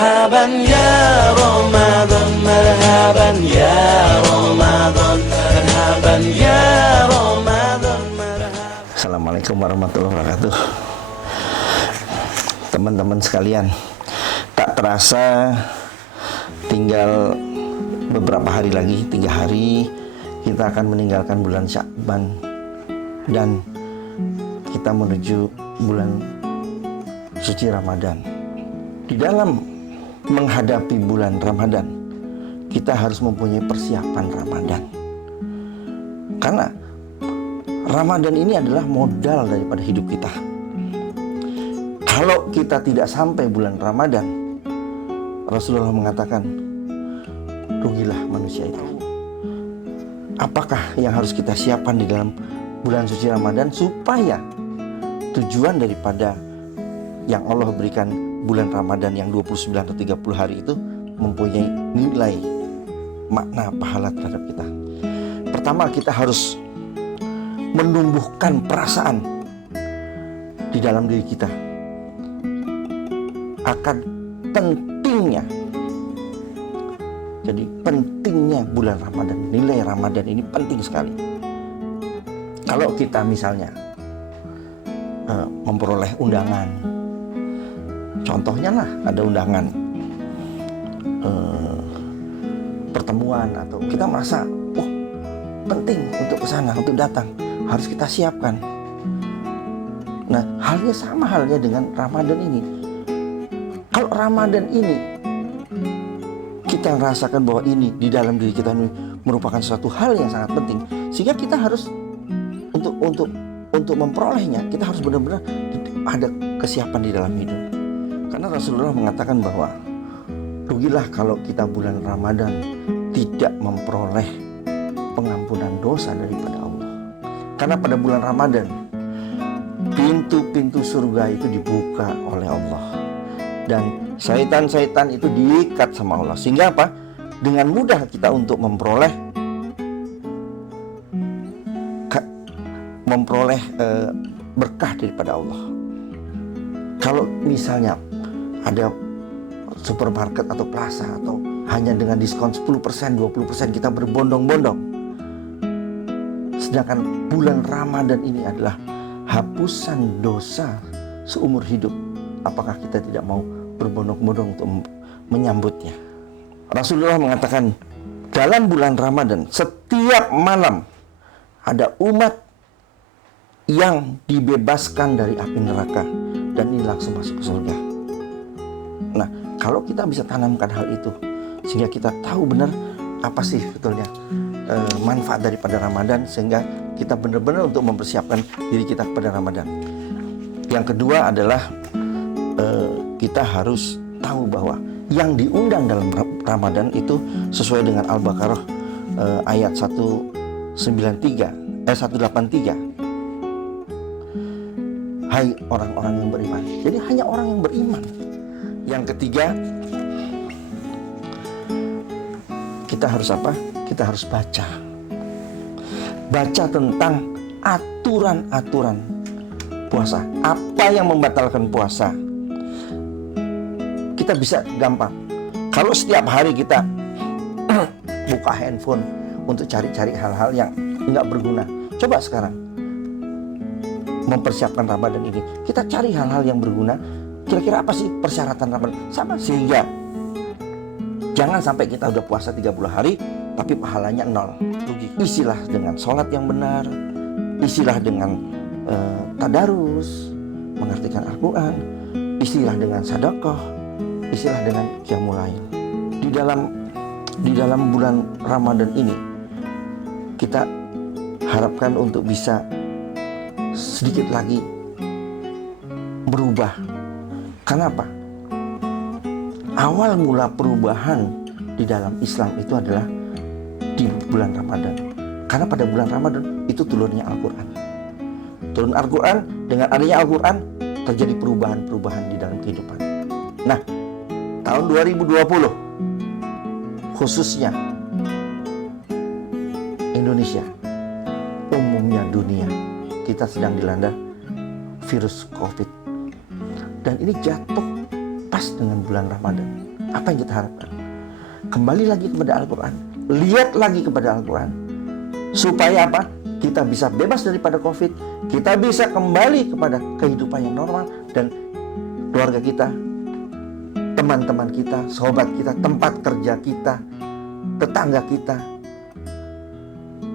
Marhaban ya Ramadan, marhaban ya Ramadan, marhaban ya Ramadan, marhaban. Assalamualaikum warahmatullahi wabarakatuh. Teman-teman sekalian, tak terasa tinggal beberapa hari lagi, 3 hari kita akan meninggalkan bulan Sya'ban dan kita menuju bulan suci Ramadan. Di dalam menghadapi bulan Ramadan, kita harus mempunyai persiapan Ramadan. Karena Ramadan ini adalah modal daripada hidup kita. Kalau kita tidak sampai bulan Ramadan, Rasulullah mengatakan, rugilah manusia itu. Apakah yang harus kita siapkan di dalam bulan suci Ramadan supaya tujuan daripada yang Allah berikan bulan Ramadan yang 29 atau 30 hari itu mempunyai nilai makna pahala terhadap kita. Pertama, kita harus menumbuhkan perasaan di dalam diri kita akan pentingnya. Jadi pentingnya bulan Ramadan, nilai Ramadan ini penting sekali. Kalau kita misalnya memperoleh undangan, contohnya lah ada undangan pertemuan, atau kita merasa penting untuk ke sana, untuk datang, harus kita siapkan. Nah, halnya sama halnya dengan Ramadan ini. Kalau Ramadan ini kita rasakan bahwa ini di dalam diri kita ini merupakan suatu hal yang sangat penting, sehingga kita harus untuk memperolehnya, kita harus benar-benar ada kesiapan di dalam hidup. Karena Rasulullah mengatakan bahwa rugilah kalau kita bulan Ramadan tidak memperoleh pengampunan dosa daripada Allah. Karena pada bulan Ramadan pintu-pintu surga itu dibuka oleh Allah, dan syaitan-syaitan itu diikat sama Allah. Sehingga apa? Dengan mudah kita untuk memperoleh berkah daripada Allah. Kalau misalnya ada supermarket atau plaza, atau hanya dengan diskon 10%, 20% kita berbondong-bondong. Sedangkan bulan Ramadan ini adalah hapusan dosa seumur hidup. Apakah kita tidak mau berbondong-bondong untuk menyambutnya? Rasulullah mengatakan, dalam bulan Ramadan setiap malam ada umat yang dibebaskan dari api neraka, dan ini langsung masuk ke surga. Nah, kalau kita bisa tanamkan hal itu, sehingga kita tahu benar apa sih sebetulnya manfaat daripada Ramadan, sehingga kita benar-benar untuk mempersiapkan diri kita kepada Ramadan. Yang kedua adalah kita harus tahu bahwa yang diundang dalam Ramadan itu sesuai dengan Al-Baqarah ayat 183. Hai orang-orang yang beriman. Jadi hanya orang yang beriman. Yang ketiga, kita harus apa? Kita harus baca. Baca tentang aturan-aturan puasa. Apa yang membatalkan puasa? Kita bisa gampang. Kalau setiap hari kita buka handphone untuk cari-cari hal-hal yang nggak berguna. Coba sekarang mempersiapkan Ramadan ini, kita cari hal-hal yang berguna. Kira-kira apa sih persyaratan Ramadan? Sama, sehingga jangan sampai kita udah puasa 30 hari tapi pahalanya 0, rugi. Isilah dengan sholat yang benar, isilah dengan tadarus, mengartikan Al-Quran, isilah dengan sedekah, isilah dengan qiyamul lail. Di dalam bulan Ramadan ini kita harapkan untuk bisa sedikit lagi berubah. Kenapa? Awal mula perubahan di dalam Islam itu adalah di bulan Ramadan. Karena pada bulan Ramadan itu turunnya Al-Quran. Turun Al-Quran, dengan adanya Al-Quran terjadi perubahan-perubahan di dalam kehidupan. Nah, tahun 2020 khususnya Indonesia, umumnya dunia, kita sedang dilanda virus COVID. Dan ini jatuh pas dengan bulan Ramadan. Apa yang kita harapkan? Kembali lagi kepada Al-Quran, lihat lagi kepada Al-Quran, supaya apa? Kita bisa bebas daripada COVID, kita bisa kembali kepada kehidupan yang normal, dan keluarga kita, teman-teman kita, sahabat kita, tempat kerja kita, tetangga kita,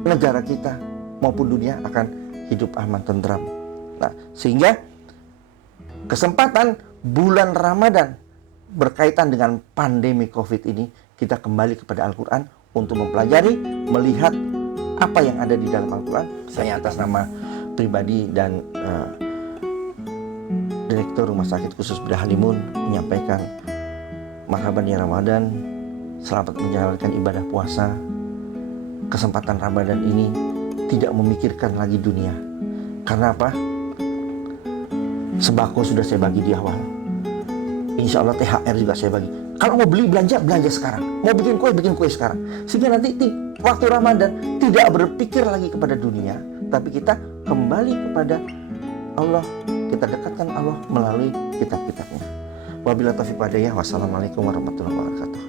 negara kita, maupun dunia akan hidup aman tentram. Nah, sehingga kesempatan bulan Ramadan berkaitan dengan pandemi COVID ini, kita kembali kepada Al-Quran untuk mempelajari, melihat apa yang ada di dalam Al-Quran. Saya atas nama pribadi dan Direktur Rumah Sakit Khusus Bedah Halimun menyampaikan marhaban ya Ramadan, selamat menjalankan ibadah puasa. Kesempatan Ramadan ini tidak memikirkan lagi dunia. Karena apa? Sembako sudah saya bagi di awal. Insya Allah THR juga saya bagi. Kalau mau beli belanja sekarang. Mau bikin kue sekarang. Sehingga nanti waktu Ramadan tidak berpikir lagi kepada dunia, tapi kita kembali kepada Allah. Kita dekatkan Allah melalui kitab-kitabnya. Wabillahi taufiq wal hidayah. Wassalamualaikum warahmatullahi wabarakatuh.